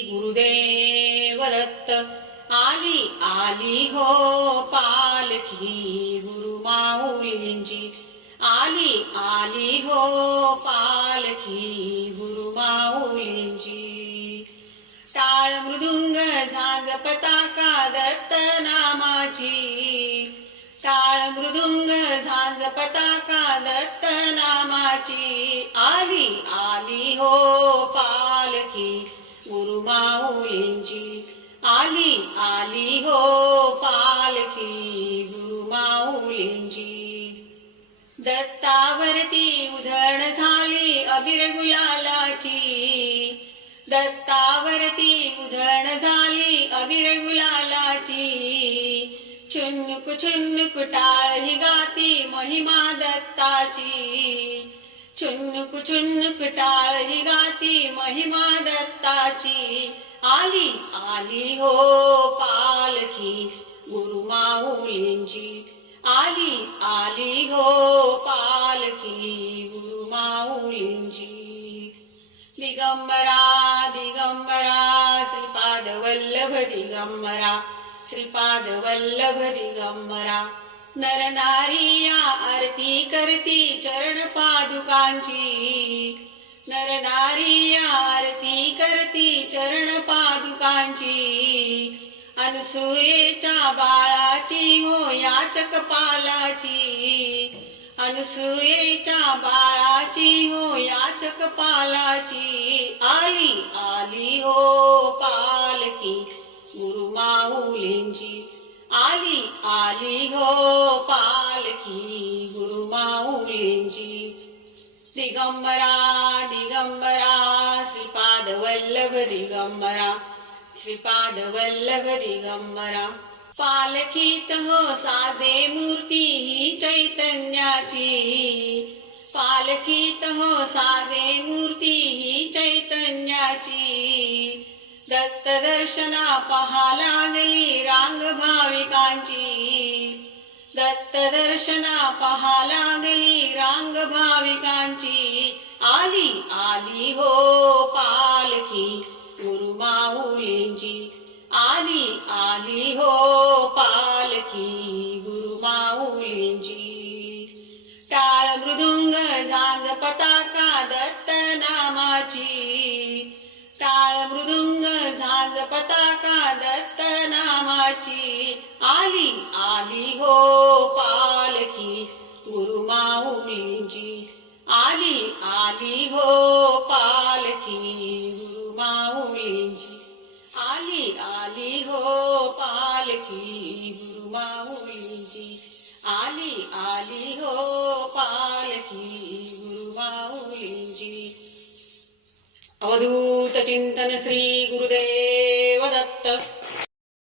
गुरुदेव दत्त आली आली हो पालखी गुरु माऊलींची. आली आली हो पालखी गुरु माऊलींची. टाळ मृदुंग झांज पताका दत्त नामाची. टाळ मृदुंग झांज पताका दत्त नामाची. आली आली हो पालखी तुझी आली आली हो पालखी गुमाऊलींची माऊलींची. दत्तावरती उधळण झाली अबिर गुलालाची. दत्तावरती उधळण झाली अबिर गुलालाची. छुन्नुक छुन्नुक टाळ ही गाती महिमा दत्ताची. छुन्नुक छुन्नुक टाळ ही गाती महिमा दत्ताची. हो आली आली हो पालखी गुरुमाऊलींची आली आली हो पालखी गुरुमाऊलींची दिगंबरा दिगंबरा श्रीपाद वल्लभ दिगंबरा श्रीपाद वल्लभ दिगंबरा. नर या आरती करती चरण पादुकांची चरण पादुकांची. अनसुयेच्या बाळाची हो याचक पालाची. अनसुयेच्या बाळाची हो याचक पालाची. आली आली हो पालकी वल्लभ दिगंबरा श्रीपाद वल्लभ दिगंबरा पालखीत हो साजे मूर्ती ही चैतन्याची. पालखीत हो साजे मूर्ती ही चैतन्याची. दत्त दर्शना पहा लागली रांग भाविकांची दत्त दर्शना पहा लागली रांग भाविकांची आली आली हो नामाची आली आली हो पालखी गुरु माऊलींची आली आली हो पालखी गुरु माऊलींची आली आली हो पालखी गुरु माऊलींची आली आली